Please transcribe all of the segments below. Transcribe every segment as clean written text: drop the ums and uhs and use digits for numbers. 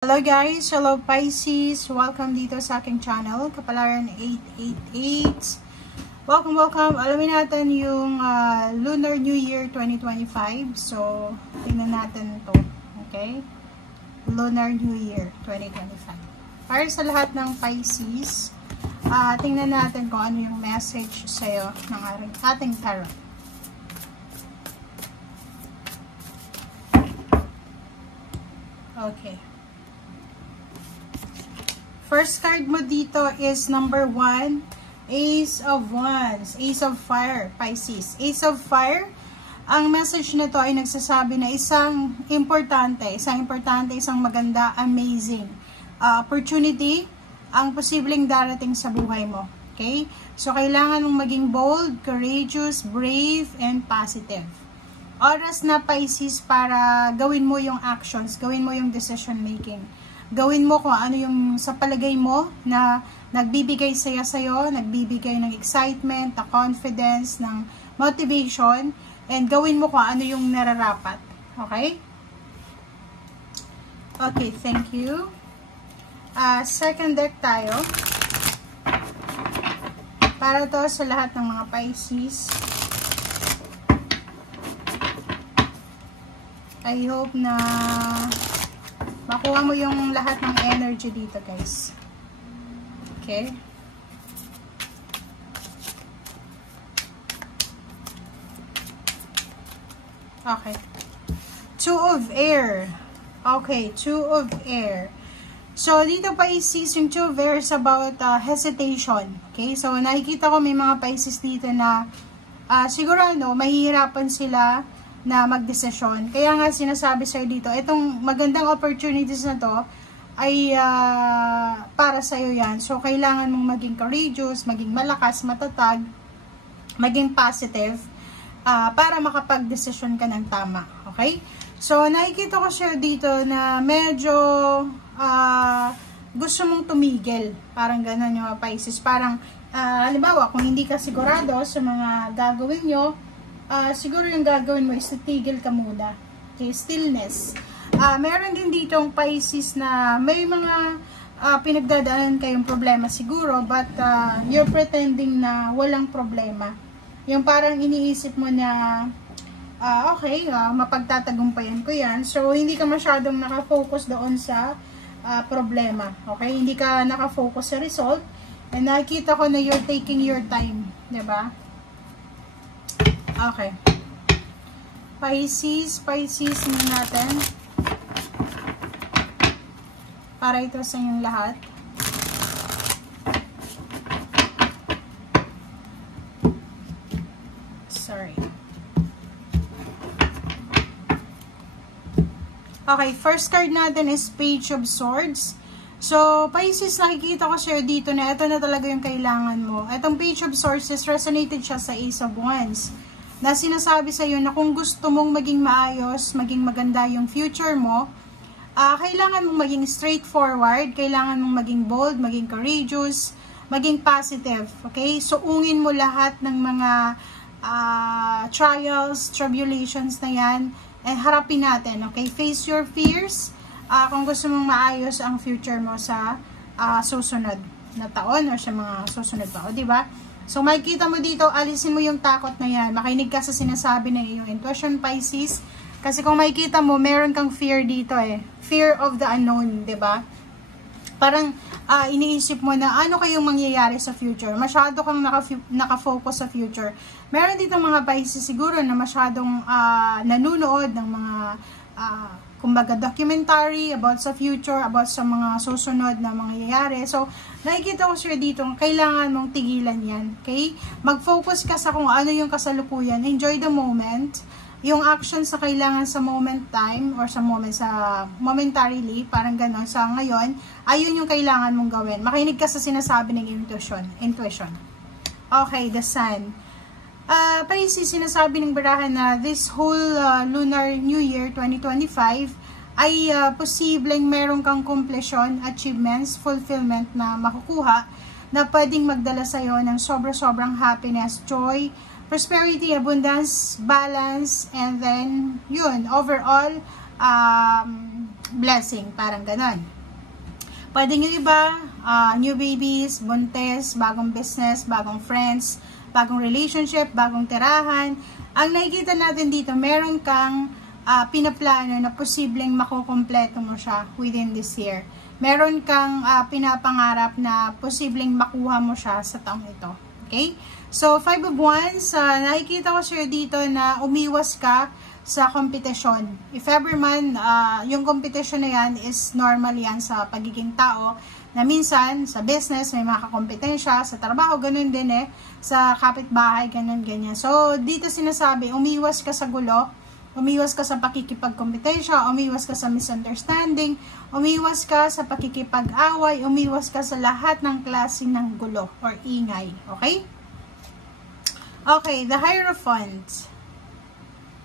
Hello guys, hello Pisces, welcome dito sa aking channel, Kapalaran 888. Welcome. Alamin natin yung Lunar New Year 2025. So, tingnan natin to. Okay? Lunar New Year 2025. Para sa lahat ng Pisces, tingnan natin kung ano yung message sa'yo ng ating tarot. Okay. First card mo dito is number 1, Ace of Wands, Ace of Fire, Pisces. Ace of Fire, ang message nito ay nagsasabi na isang maganda, amazing opportunity ang posibleng darating sa buhay mo. Okay? So, kailangan mong maging bold, courageous, brave, and positive. Oras na Pisces para gawin mo yung actions, gawin mo yung decision making. Gawin mo kung ano yung sa palagay mo na nagbibigay saya sa'yo, nagbibigay ng excitement, ng confidence, ng motivation, and gawin mo kung ano yung nararapat. Okay? Okay, thank you. Second deck tayo. Para to sa lahat ng mga Pisces. I hope na makuha mo yung lahat ng energy dito, guys. Okay? Okay. Two of Air. Okay, Two of Air. So, dito Pisces, yung Two of Air is about hesitation. Okay? So, nakikita ko may mga Pisces dito na siguro mahihirapan sila na magdesisyon. Kaya nga sinasabi sa'yo dito, itong magandang opportunities na to ay para sa'yo yan. So, kailangan mong maging courageous, maging malakas, matatag, maging positive para makapag-desisyon ka ng tama. Okay? So, nakikita ko siya dito na medyo gusto mong tumigil. Parang ganun yung Pisces. Parang, halimbawa, kung hindi ka sigurado sa mga gagawin nyo, siguro yung gagawin mo is tigil ka muna. Okay, stillness. Meron din ditong Pisces na may mga pinagdadaanan kayong problema siguro, but you're pretending na walang problema. Yung parang iniisip mo na, okay, mapagtatagumpayan ko yan. So, hindi ka masyadong nakafocus doon sa problema. Okay? Hindi ka nakafocus sa result. And nakikita ko na you're taking your time. Diba? Okay. Pisces na natin. Para ito sa inyong lahat. Sorry. Okay, first card natin is Page of Swords. So, Pisces, nakikita ko sa'yo dito na ito na talaga yung kailangan mo. Itong Page of Swords is resonated siya sa Ace of Wands. Na sinasabi sa iyo na kung gusto mong maging maayos, maging maganda yung future mo, kailangan mong maging straightforward, kailangan mong maging bold, maging courageous, maging positive. Okay? So, ungin mo lahat ng mga trials, tribulations na yan, and harapin natin. Okay? Face your fears kung gusto mong maayos ang future mo sa susunod na taon or sa mga susunod pa. O, diba? So, makikita mo dito, alisin mo yung takot na yan. Makinig ka sa sinasabi ng iyong intuition, Pisces. Kasi kung makikita mo, meron kang fear dito eh. Fear of the unknown, diba? Parang iniisip mo na ano kayong mangyayari sa future. Masyado kang nakafocus sa future. Meron dito mga Pisces siguro na masyadong nanunood ng mga kumbaga documentary about sa future, about sa mga susunod na mangyayari. So, nakikita ko sir dito, kailangan mong tigilan yan. Okay? Mag-focus ka sa kung ano yung kasalukuyan. Enjoy the moment. Yung action sa kailangan sa moment time or sa momentarily, parang gano'n, sa ngayon, ayun yung kailangan mong gawin. Makinig ka sa sinasabi ng intuition. Okay, the Sun. Pisces, sinasabi ng barahan na this whole Lunar New Year 2025 ay posibleng meron kang completion, achievements, fulfillment na makukuha na pwedeng magdala sa'yo ng sobrang happiness, joy, prosperity, abundance, balance, and then, yun, overall, blessing, parang ganon. Pwede yung iba, new babies, buntis, bagong business, bagong friends, bagong relationship, bagong tirahan. Ang nakikita natin dito, meron kang pinaplano na posibleng makukumpleto mo siya within this year. Meron kang pinapangarap na posibleng makuha mo siya sa taong ito. Okay? So, 5 of Wands, nakikita ko sir dito na umiwas ka sa kompetisyon. If ever man, yung competition na yan is normal yan sa pagiging tao, na minsan, sa business, may mga kakompetensya, sa trabaho, ganun din sa kapitbahay, ganun, ganyan. So, dito sinasabi, umiwas ka sa gulo, umiwas ka sa pakikipagkompetensya, umiwas ka sa misunderstanding, umiwas ka sa pakikipag-away, umiwas ka sa lahat ng klase ng gulo or ingay. Okay? Okay, the Hierophant.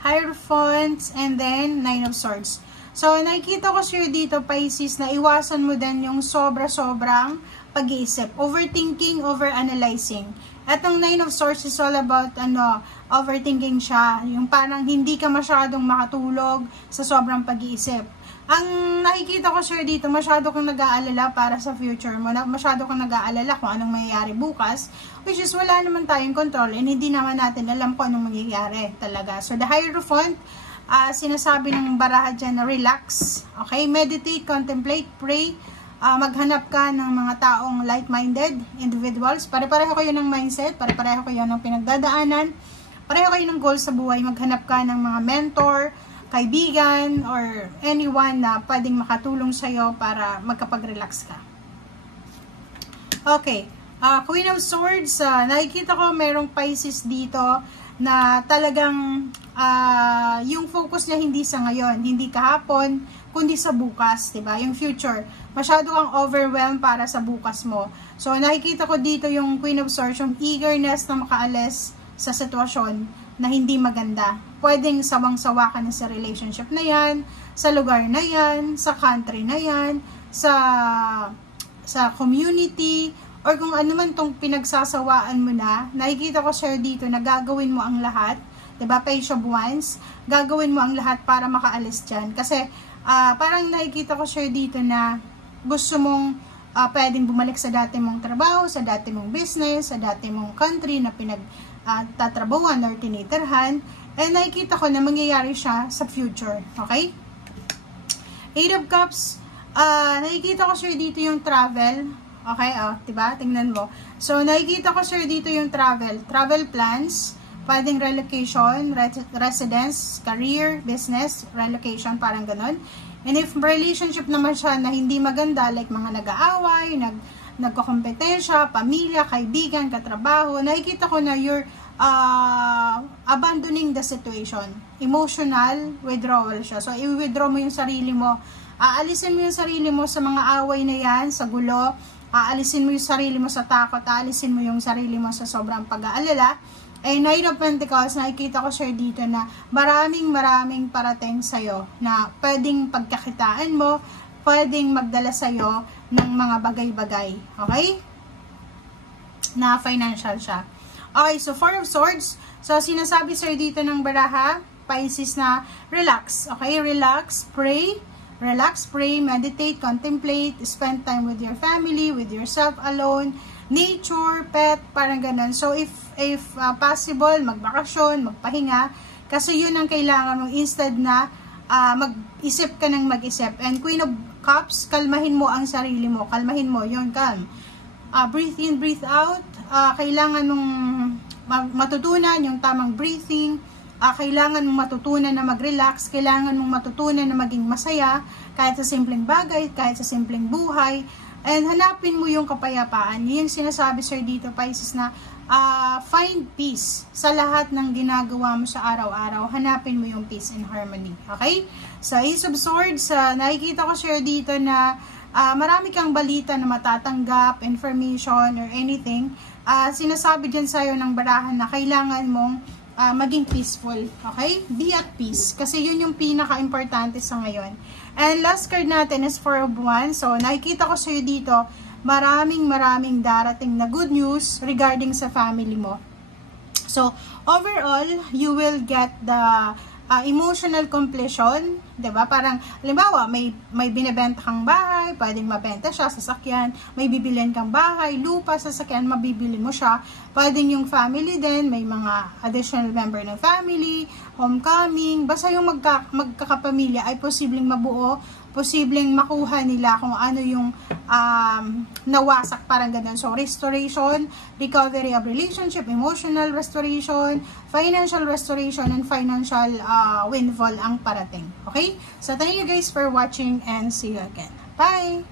Hierophant, and then 9 of Swords. So, nakikita ko sir dito, Pisces, na iwasan mo din yung sobra-sobrang pag-iisip. Overthinking, overanalyzing. Etong 9 of Swords is all about, overthinking siya. Yung parang hindi ka masyadong makatulog sa sobrang pag-iisip. Ang nakikita ko sir dito, masyado kang nag-aalala para sa future mo. Masyado kang nag-aalala kung anong mangyayari bukas. Which is wala naman tayong control and hindi naman natin alam kung anong mangyayari talaga. So, the Hierophant, sinasabi ng baraha dyan na relax. Okay? Meditate, contemplate, pray. Maghanap ka ng mga taong like-minded individuals. Pare-pareho kayo ng mindset. Pare-pareho kayo ng pinagdadaanan. Pareho kayo ng goals sa buhay. Maghanap ka ng mga mentor, kaibigan, or anyone na pwedeng makatulong sa'yo para magkapag-relax ka. Okay. Queen of Swords, nakikita ko merong Pisces dito na talagang yung focus niya hindi sa ngayon, hindi kahapon, kundi sa bukas, diba? Yung future. Masyado kang overwhelmed para sa bukas mo. So, nakikita ko dito yung Queen of Swords, yung eagerness na makaalis sa sitwasyon na hindi maganda. Pwedeng sawang-sawa ka na sa relationship na yan, sa lugar na yan, sa country na yan, sa community, or kung ano man tong pinagsasawaan mo na, nakikita ko sir dito na gagawin mo ang lahat, diba, Page of Wands, gagawin mo ang lahat para makaalis dyan. Kasi, parang nakikita ko sir dito na gusto mong pwedeng bumalik sa dati mong trabaho, sa dati mong business, sa dati mong country na pinagtatrabawan or tinitirhan, and nakikita ko na mangyayari siya sa future. Okay? 8 of Cups, nakikita ko sir dito yung travel. Okay, diba? Tingnan mo. So, nakikita ko sir dito yung travel plans, pwedeng relocation, residence, career, business, relocation, parang ganun. And if relationship naman siya na hindi maganda, like mga nag-aaway, nagkakompetensya, pamilya, kaibigan, katrabaho, nakikita ko na you're abandoning the situation. Emotional withdrawal siya. So, i-withdraw mo yung sarili mo. Aalisin mo yung sarili mo sa mga away na yan, sa gulo. Aalisin mo yung sarili mo sa takot. Aalisin mo yung sarili mo sa sobrang pag-aalala. And Knight of Pentacles, nakikita ko sir dito na maraming parating sa'yo na pwedeng pagkakitaan mo, pwedeng magdala sa'yo ng mga bagay-bagay. Okay? Na financial siya. Okay, so 4 of Swords. So, sinasabi sir dito ng baraha, Pisces, na relax. Okay? Relax, pray. Relax, pray, meditate, contemplate, spend time with your family, with yourself alone, nature, pet, parang ganun. So, if possible, magbakasyon, magpahinga, kasi yun ang kailangan mo instead na mag-isip ka ng mag-isip. And Queen of Cups, kalmahin mo ang sarili mo. Kalmahin mo, yun, calm. Breathe in, breathe out. Kailangan mong matutunan yung tamang breathing. Kailangan mong matutunan na mag-relax, kailangan mong matutunan na maging masaya, kahit sa simpleng bagay, kahit sa simpleng buhay, and hanapin mo yung kapayapaan. Yun yung sinasabi sir dito, Pisces, na find peace sa lahat ng ginagawa mo sa araw-araw. Hanapin mo yung peace and harmony. Okay? Sa Ace of Swords, nakikita ko sir dito na marami kang balita na matatanggap, information, or anything. Sinasabi dyan sa'yo ng barahan na kailangan mong maging peaceful, okay? Be at peace, kasi yun yung pinaka-importante sa ngayon. And last card natin is 4 of Wands. So, nakikita ko sa'yo dito, maraming darating na good news regarding sa family mo. So, overall, you will get the emotional completion 'Diba? Parang, halimbawa, may binebenta kang bahay, pwedeng mabenta siya, sasakyan. May bibilin kang bahay, lupa, sasakyan, mabibili mo siya. Pwedeng yung family din, may mga additional member ng family, homecoming. Basta yung magkakapamilya ay posibleng mabuo, posibleng makuha nila kung ano yung nawasak, parang ganun. So, restoration, recovery of relationship, emotional restoration, financial restoration, and financial windfall ang parating. Okay? So, thank you guys for watching and see you again. Bye!